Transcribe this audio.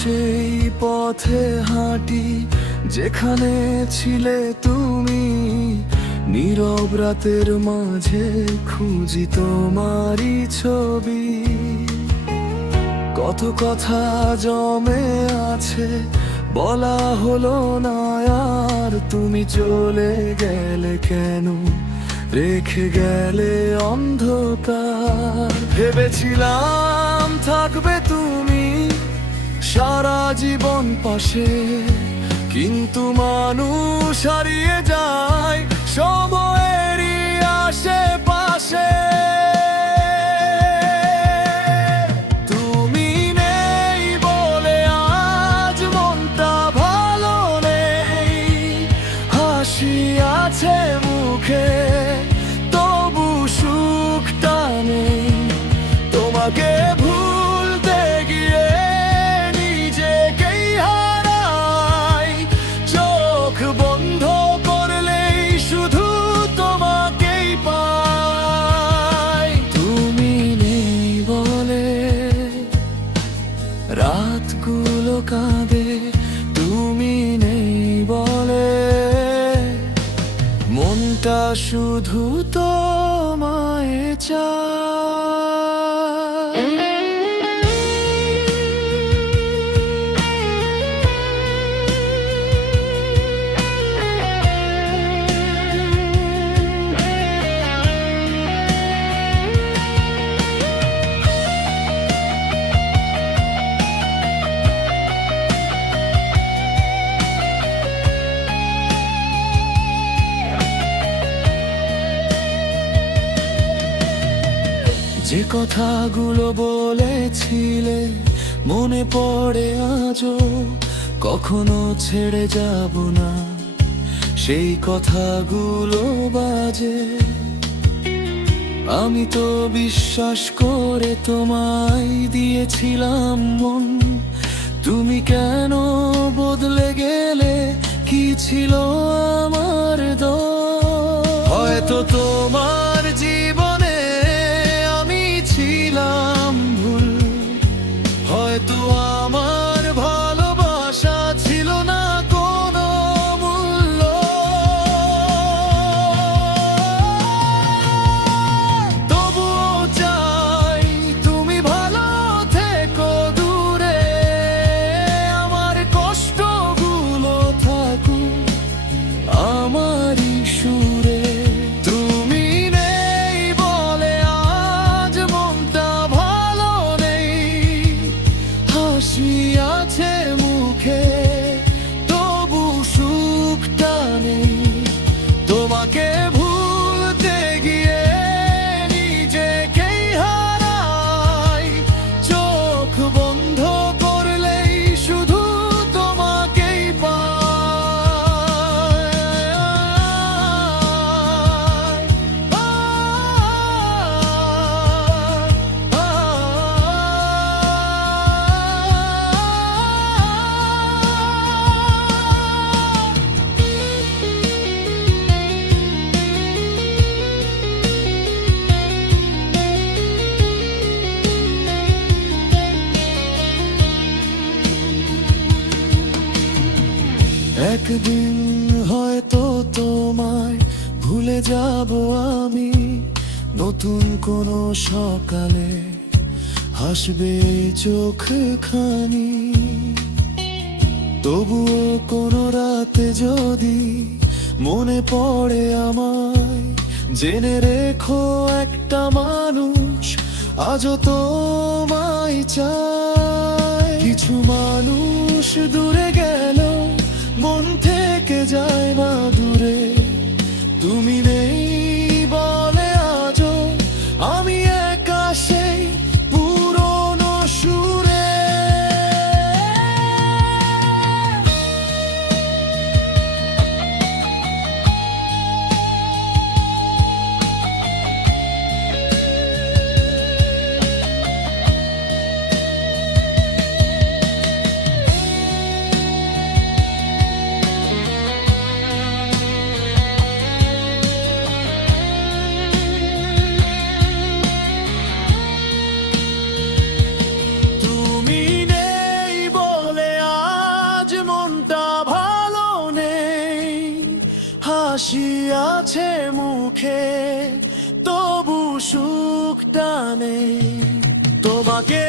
সেই পথে হাঁটি যেখানে ছিলে তুমি। নীরব রাতের মাঝে খুঁজি তোমারই ছবি। কত কথা জমে আছে বলা হলো না আর, তুমি চলে গেলে কেন, রেখে গেলে অন্ধকার। ভেবেছিলাম থাকবে তুমি সারা জীবন পাশে, কিন্তু মানুষ হারিয়ে যায় সময়েরই আশেপাশে। তুমি নেই বলে আজ মনটা ভালো নেই, হাসি আছে মুখে তবু সুখটা নেই। তোমাকে ভুলতে গিয়ে নিজেকেই হারাই, চোখ বন্ধ করলেই শুধু তোমাকেই পাই। তুমি নেই বলে রাতগুলো কাঁদে, তুমি নেই বলে মনটা শুধু তোমায় চায়। যে কথাগুলো বলেছিলে মনে পড়ে আজও, কখনো ছেড়ে যাব না সেই কথাগুলো বাজে। আমি তো বিশ্বাস করে তোমায় দিয়েছিলাম মন, তুমি কেন বদলে গেলে, কি ছিল আমার দোষ? হয়তো তোমার জীবনে আমি ছিলাম ভুল, হয়তো আমার ভালোবাসা ছিল না কোনো মূল্য। তবুও চাই তুমি ভালো থেকো দূরে, আমার কষ্টগুলো থাকুক আমারই সুরে। তুমি নেই বলে আজ মনটা ভালো নেই, হাসি আছে মুখে তবু সুখটা নেই। তোমাকে ভুলতে গিয়ে নিজেকেই হারাই, চোখ বন্ধ করলেই শুধু তোমাকেই একদিন হয়তো তোমায় ভুলে যাব আমি, নতুন কোনো সকালে হাসবে চোখখানি। তবুও কোনো রাতে যদি মনে পড়ে আমায়, জেনে রেখো একটা মানুষ আজও তোমায় চায়। কিছু মানুষ দূরে গেল মন থেকে যায় না দূরে, তুমি নেই বলে আজও আমি একা সেই পুরনো সুরে। হাসি আছে মুখে, তবু সুখটা নেই। তোমাকে